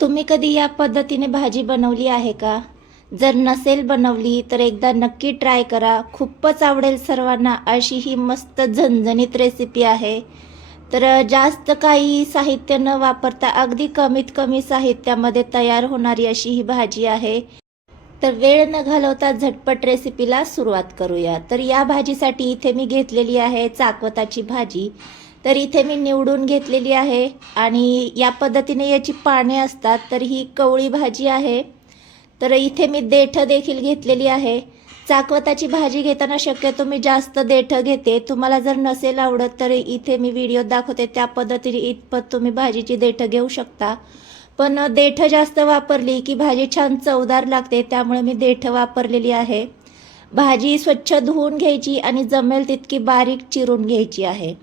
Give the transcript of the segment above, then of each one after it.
तुम्ही कधी या पद्धतीने भाजी बनवली आहे का? जर नसेल बनवली तर एकदा नक्की ट्राय करा. खूपच आवडेल सर्वांना अशी ही मस्त झणझणीत रेसिपी आहे. तर जास्त काही साहित्य न वापरता अगदी कमीत कमी साहित्यामध्ये तयार होणारी अशी ही भाजी आहे. तर वेळ न घालवता झटपट रेसिपीला सुरुवात करूया. तर या भाजीसाठी इथे मी घेतलेली आहे चाकवताची भाजी. तर इथे मी निवडून घेतलेली आहे आणि या पद्धतीने याची पाने असतात तर ही कवळी भाजी आहे. तर इथे मी देठं देखील घेतलेली आहे. चाकवताची भाजी घेताना शक्यतो मी जास्त देठं घेते. तुम्हाला जर नसेल आवडत तर इथे मी व्हिडिओ दाखवते. त्या पद्धतीने इतपत तुम्ही भाजीची देठं घेऊ शकता. पण देठं जास्त वापरली की भाजी छान चवदार लागते त्यामुळे मी देठं वापरलेली आहे. भाजी स्वच्छ धुवून घ्यायची आणि जमेल तितकी बारीक चिरून घ्यायची आहे.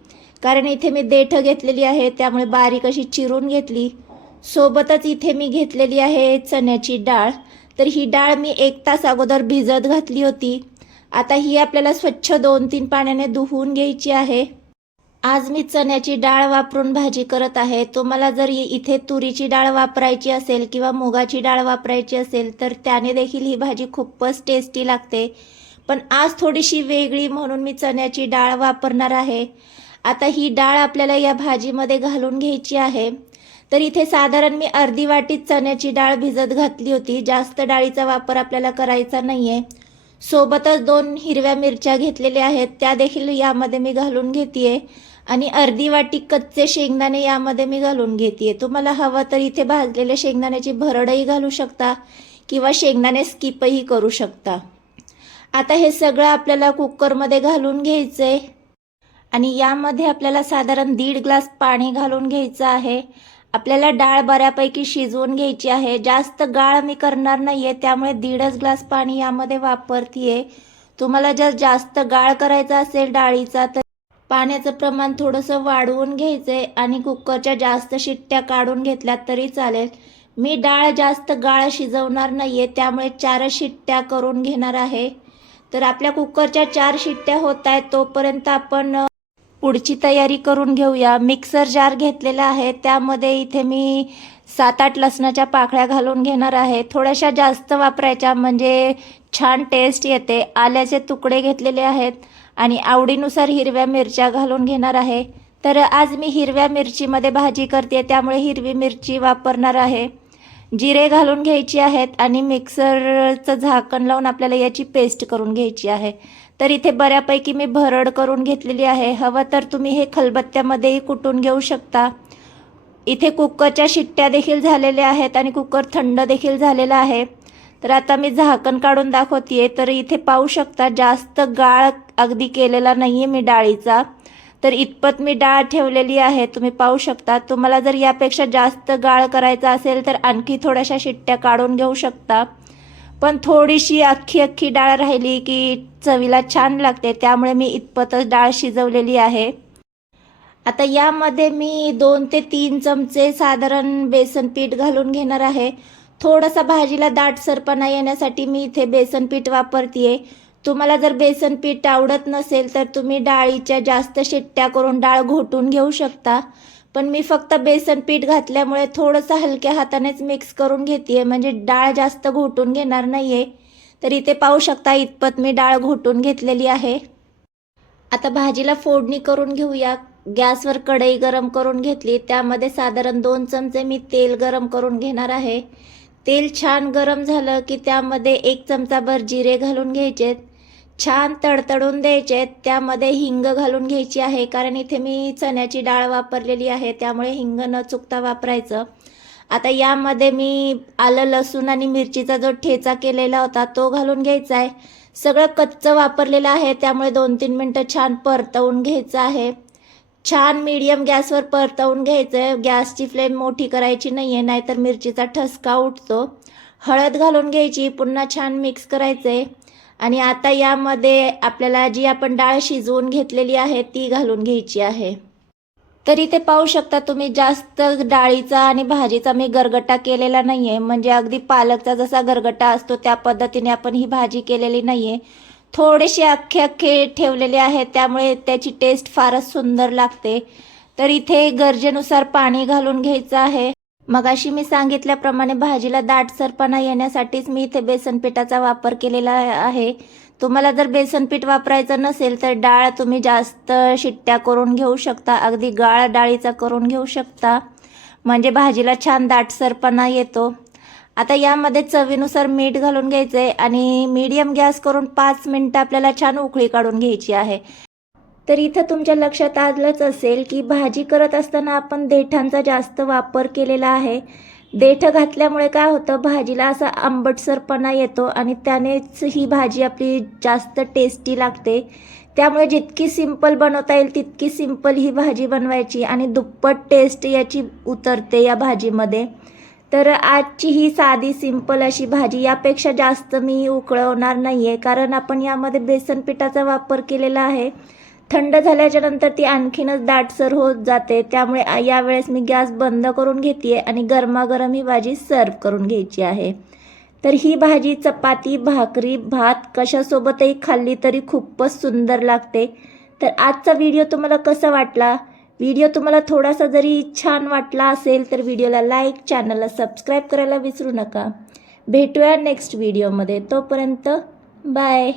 कारण इथे मी देठं घेतलेली आहे त्यामुळे बारीक अशी चिरून घेतली. सोबतच इथे मी घेतलेली आहे चण्याची डाळ. तर ही डाळ मी एक तास अगोदर भिजत घातली होती. आता ही आपल्याला स्वच्छ दोन तीन पाण्याने धुवून घ्यायची आहे. आज मी चण्याची डाळ वापरून भाजी करत आहे. तुम्हाला जर इथे तुरीची डाळ वापरायची असेल किंवा मुगाची डाळ वापरायची असेल तर त्याने देखील ही भाजी खूपच टेस्टी लागते. पण आज थोडीशी वेगळी म्हणून मी चण्याची डाळ वापरणार आहे. आता ही डाळ आपल्याला या भाजीमध्ये घालून घ्यायची आहे. तर इथे साधारण मी अर्धी वाटीत चण्याची डाळ भिजत घातली होती. जास्त डाळीचा वापर आपल्याला करायचा नाही आहे सोबतच दोन हिरव्या मिरच्या घेतलेल्या आहेत. त्या देखील यामध्ये मी घालून घेतेय. आणि अर्धी वाटी कच्चे शेंगदाणे यामध्ये मी घालून घेतेय. तुम्हाला हवं तर इथे भाजलेल्या शेंगदाण्याची भरडही घालू शकता किंवा शेंगदाणे स्किपही करू शकता. आता हे सगळं आपल्याला कुकरमध्ये घालून घ्यायचं आहे आणि यामध्ये आपल्याला साधारण दीड ग्लास पाणी घालून घ्यायचं आहे. आपल्याला डाळ बऱ्यापैकी शिजवून घ्यायची आहे. जास्त गाळ मी करणार नाही आहे त्यामुळे दीडच ग्लास पाणी यामध्ये वापरतीये. तुम्हाला जर जास्त गाळ करायचा असेल डाळीचा तर पाण्याचं प्रमाण थोडंसं वाढवून घ्यायचंय आणि कुकरच्या जास्त शिट्ट्या काढून घेतल्या तरी चालेल. मी डाळ जास्त गाळ शिजवणार नाही आहे त्यामुळे चारच शिट्ट्या करून घेणार आहे. तर आपल्या कुकरच्या चार शिट्ट्या होत आहेत तोपर्यंत आपण पुढची तयारी करून घेऊया. मिक्सर जार घेतलेला आहे. त्यामध्ये इथे मी सात आठ लसणाच्या पाकळ्या घालून घेणार आहे. थोड्याशा जास्त वापरायच्या म्हणजे छान टेस्ट येते. आल्याचे तुकडे घेतलेले आहेत आणि आवडीनुसार हिरव्या मिरच्या घालून घेणार आहे. तर आज मी हिरव्या मिरचीमध्ये भाजी करते. त्यामुळे हिरवी मिरची वापरणार आहे. जिरे घालून घ्यायची आहेत आणि मिक्सरचं झाकण लावून आपल्याला याची पेस्ट करून घ्यायची आहे. तर इथे बऱ्यापैकी मी भरड करून घेतलेली आहे. हवं तर तुम्ही हे खलबत्त्यामध्येही कुटून घेऊ शकता. इथे कुकरच्या शिट्ट्या देखील झालेल्या आहेत आणि कुकर थंड देखील झालेला आहे. तर आता मी झाकण काढून दाखवते तर इथे पाहू शकता जास्त गाळ अगदी केलेला नाही आहे मी डाळीचा. तर इतपत मी डाळ ठेवलेली आहे. तुम्ही पाहू शकता. तुम्हाला जर यापेक्षा जास्त गाळ करायचा असेल तर आणखी थोड्याशा शिट्ट्या काढून घेऊ शकता. पण थोडीशी अख्खी अख्खी डाळ राहिली की चवीला छान लागते. त्यामुळे मी इतपतच डाळ शिजवलेली आहे. आता यामध्ये मी दोन ते तीन चमचे साधारण बेसन पीठ घालून घेणार आहे. थोडासा भाजीला दाटसरपणा येण्यासाठी मी इथे बेसन पीठ वापरतीये. तुम्हाला जर बेसन पीठ आवडत नसेल तर तुम्ही डाळीच्या जास्त शिट्ट्या करून डाळ घोटून घेऊ शकता. पण मी फक्त बेसन पीठ घातल्यामुळे थोडंसं हलक्या हातानेच मिक्स करून घेते म्हणजे डाळ जास्त घोटून घेणार नाही आहे तर इथे पाहू शकता इतपत मी डाळ घोटून घेतलेली आहे. आता भाजीला फोडणी करून घेऊया. गॅसवर कढई गरम करून घेतली. त्यामध्ये साधारण दोन चमचे मी तेल गरम करून घेणार आहे. तेल छान गरम झालं की त्यामध्ये एक चमचाभर जिरे घालून घ्यायचेत. छान तडतडून द्यायचे त्यामध्ये हिंग घालून घ्यायची आहे कारण इथे मी चण्याची डाळ वापरलेली आहे त्यामुळे हिंग न चुकता वापरायचं. आता यामध्ये मी आलं लसूण आणि मिरचीचा जो ठेचा केलेला होता तो घालून घ्यायचा आहे. सगळं कच्चं वापरलेलं आहे त्यामुळे दोन तीन मिनटं छान परतवून घ्यायचं आहे. छान मीडियम गॅसवर परतवून घ्यायचं आहे गॅसची फ्लेम मोठी करायची नाही आहे नाहीतर मिरचीचा ठसका उठतो. हळद घालून घ्यायची पुन्हा छान मिक्स करायचं आहे आणि आता यामध्ये आपल्याला जी आपण डाळ शिजवून घेतलेली आहे ती घालून घ्यायची आहे. तर इथे पाहू शकता तुम्ही जास्त डाळीचा आणि भाजीचा मी गरगटा केलेला नाही आहे म्हणजे अगदी पालकचा जसा गरगटा असतो त्या पद्धतीने आपण ही भाजी केलेली नाही आहे थोडेसे अख्खे अख्खे ठेवलेले आहेत त्यामुळे त्याची टेस्ट फारच सुंदर लागते. तर इथे गरजेनुसार पाणी घालून घ्यायचं आहे. मगाशी मी सांगितल्याप्रमाणे भाजीला दाटसरपणा येण्यासाठीच मी इथे बेसन पिठाचा वापर केलेला आहे. तुम्हाला जर बेसन पीठ वापरायचं नसेल तर डाळ तुम्ही जास्त शिट्ट्या करून घेऊ शकता. अगदी गाळ डाळीचा करून घेऊ शकता. म्हणजे भाजीला छान दाटसरपणा येतो. आता यामध्ये चवीनुसार मीठ घालून घ्यायचं आहे आणि मीडियम गॅस करून पाच मिनटं आपल्याला छान उकळी काढून घ्यायची आहे. तर इथं तुमच्या लक्षात आलंच असेल की भाजी करत असताना आपण देठांचा जास्त वापर केलेला आहे. देठ घातल्यामुळे काय होतं? भाजीला असा आंबटसरपणा येतो आणि त्यानेच ही भाजी आपली जास्त टेस्टी लागते. त्यामुळे जितकी सिंपल बनवता येईल तितकी सिंपल ही भाजी बनवायची आणि दुप्पट टेस्ट याची उतरते या भाजीमध्ये. तर आजची ही साधी सिंपल अशी भाजी यापेक्षा जास्त मी उकळवणार नाही आहे कारण आपण यामध्ये बेसन पिठाचा वापर केलेला आहे. थंड झाल्याच्यानंतर ती आणखीनच दाटसर होत जाते. त्यामुळे यावेळेस मी गॅस बंद करून घेते आणि गरमागरम ही भाजी सर्व करून घ्यायची आहे. तर ही भाजी चपाती भाकरी भात कशासोबतही खाल्ली तरी खूपच सुंदर लागते. तर आजचा व्हिडिओ तुम्हाला कसा वाटला? व्हिडिओ तुम्हाला थोडासा जरी छान वाटला असेल तर व्हिडिओला लाईक चॅनलला सबस्क्राईब करायला विसरू नका. भेटूया नेक्स्ट व्हिडिओमध्ये. तोपर्यंत बाय.